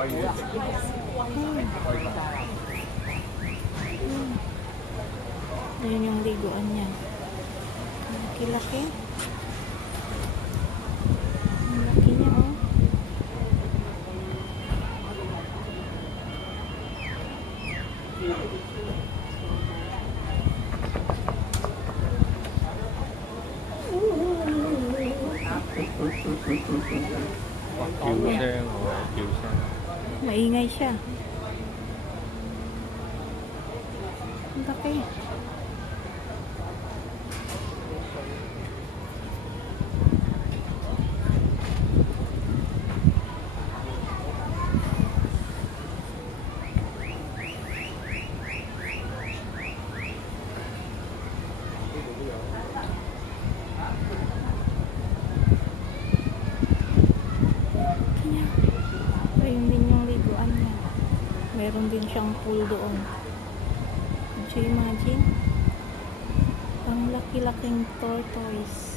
Ayun yung liguan niya. Laki-laki. Ang laki niya, oh. Maingay siya. Ang laki. Ayun din yung liguan niya. Meron din siyang pool doon. Could you imagine? Ang laki-laking tortoise.